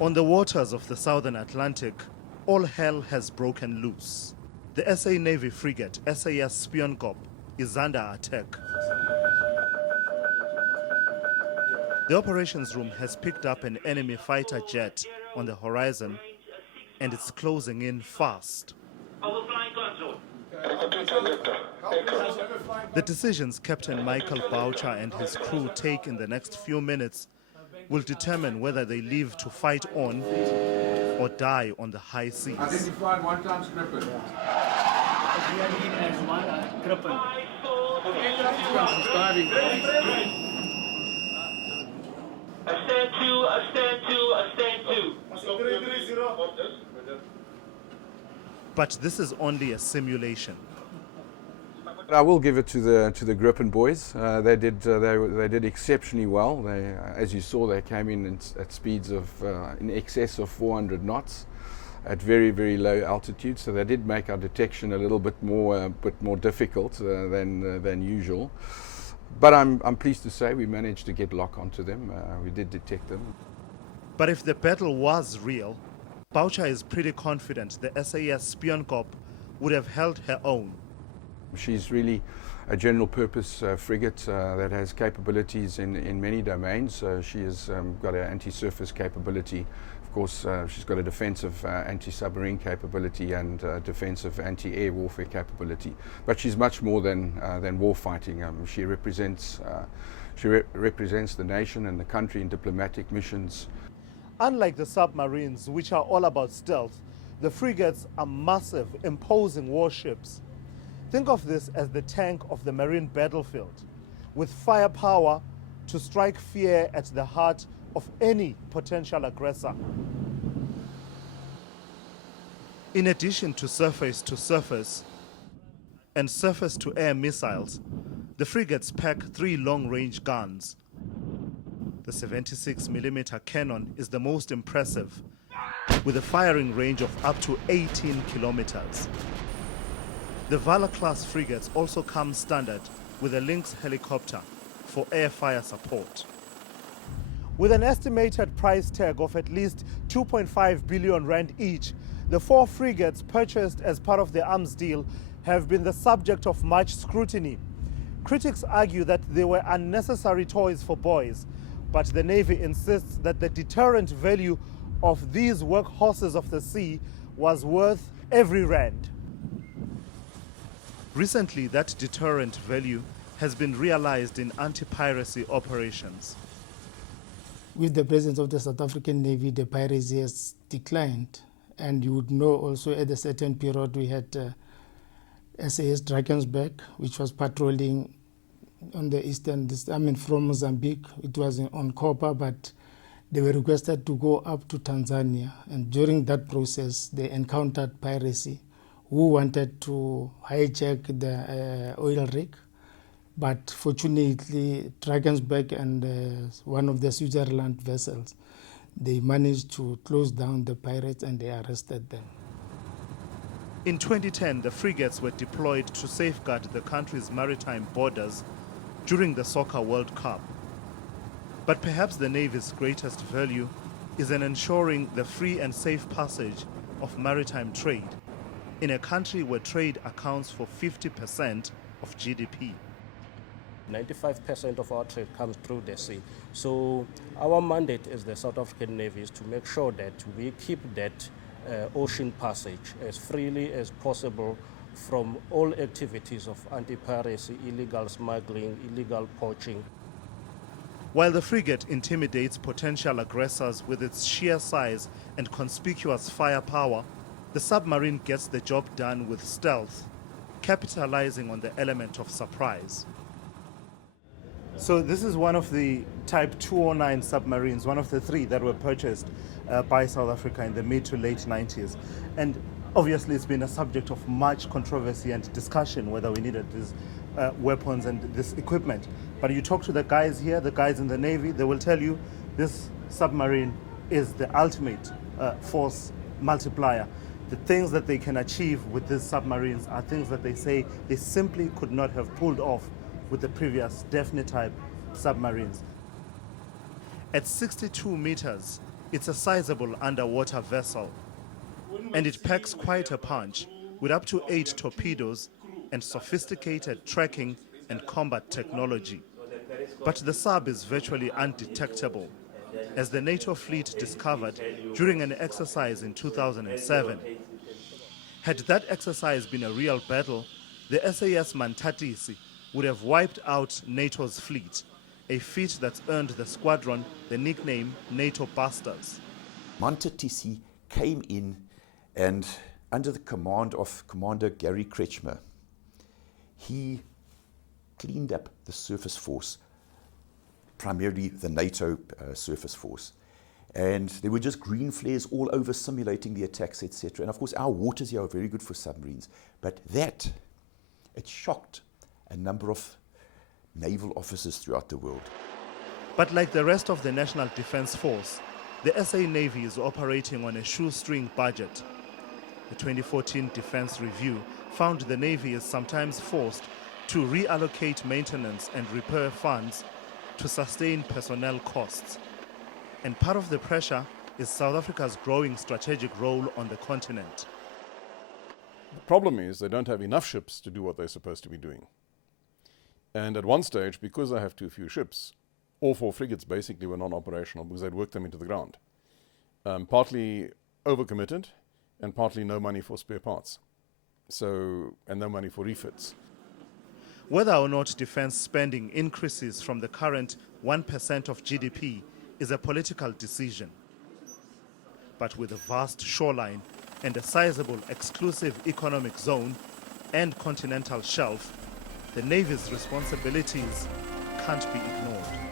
On the waters of the southern Atlantic, all hell has broken loose. The SA Navy frigate SAS Spionkop is under attack. The operations room has picked up an enemy fighter jet on the horizon, and it's closing in fast. The decisions Captain Michael Boucher and his crew take in the next few minutes will determine whether they live to fight on or die on the high seas. Identified one times crippled. Stand two. But this is only a simulation. I will give it to the Gripen boys. They did exceptionally well. They, as you saw, they came in at speeds of in excess of 400 knots at very, very low altitude. So they did make our detection a little bit more difficult than usual. But I'm pleased to say we managed to get lock onto them. We did detect them. But if the battle was real, Boucher is pretty confident the SAS Spionkop would have held her own. She's really a general purpose frigate that has capabilities in many domains. She has got an anti-surface capability. Of course, she's got a defensive anti-submarine capability and defensive anti-air warfare capability. But she's much more than war fighting. She represents the nation and the country in diplomatic missions. Unlike the submarines, which are all about stealth, the frigates are massive, imposing warships. Think of this as the tank of the marine battlefield, with firepower to strike fear at the heart of any potential aggressor. In addition to surface-to-surface and surface-to-air missiles, the frigates pack 3 long-range guns. The 76mm cannon is the most impressive, with a firing range of up to 18 kilometers. The Valor-class frigates also come standard with a Lynx helicopter for air fire support. With an estimated price tag of at least 2.5 billion rand each, the 4 frigates purchased as part of the arms deal have been the subject of much scrutiny. Critics argue that they were unnecessary toys for boys, but the Navy insists that the deterrent value of these workhorses of the sea was worth every rand. Recently, that deterrent value has been realized in anti-piracy operations. With the presence of the South African Navy, the piracy has declined. And you would know also at a certain period we had SAS Drakensberg, which was patrolling on the eastern, from Mozambique. It was on Copper, but they were requested to go up to Tanzania. And during that process, they encountered piracy, who wanted to hijack the oil rig. But fortunately, Drakensberg and one of the Switzerland vessels, they managed to close down the pirates and they arrested them. In 2010, the frigates were deployed to safeguard the country's maritime borders during the Soccer World Cup. But perhaps the Navy's greatest value is in ensuring the free and safe passage of maritime trade in a country where trade accounts for 50% of GDP. 95% of our trade comes through the sea. So our mandate as the South African Navy is to make sure that we keep that ocean passage as freely as possible from all activities of anti-piracy, illegal smuggling, illegal poaching. While the frigate intimidates potential aggressors with its sheer size and conspicuous firepower, the submarine gets the job done with stealth, capitalizing on the element of surprise. So this is one of the Type 209 submarines, one of the 3 that were purchased by South Africa in the mid to late 90s. And obviously it's been a subject of much controversy and discussion whether we needed these weapons and this equipment. But you talk to the guys here, the guys in the Navy, they will tell you this submarine is the ultimate force multiplier. The things that they can achieve with these submarines are things that they say they simply could not have pulled off with the previous Daphne type submarines. At 62 meters, It's a sizable underwater vessel, and it packs quite a punch with up to 8 torpedoes and sophisticated tracking and combat technology. But the sub is virtually undetectable, as the NATO fleet discovered during an exercise in 2007. Had that exercise been a real battle, the SAS Mantatisi would have wiped out NATO's fleet, a feat that's earned the squadron the nickname NATO Busters. Mantatisi came in, and under the command of Commander Gary Kretschmer, he cleaned up the surface force, primarily the NATO surface force. And there were just green flares all over simulating the attacks, etc. And of course, our waters here are very good for submarines. But it shocked a number of naval officers throughout the world. But like the rest of the National Defense Force, the SA Navy is operating on a shoestring budget. The 2014 Defense Review found the Navy is sometimes forced to reallocate maintenance and repair funds to sustain personnel costs. And part of the pressure is South Africa's growing strategic role on the continent. The problem is they don't have enough ships to do what they're supposed to be doing. And at one stage, because they have too few ships, all 4 frigates basically were non-operational because they'd worked them into the ground. Partly overcommitted and partly no money for spare parts. And no money for refits. Whether or not defense spending increases from the current 1% of GDP is a political decision. But with a vast shoreline and a sizable exclusive economic zone and continental shelf, the Navy's responsibilities can't be ignored.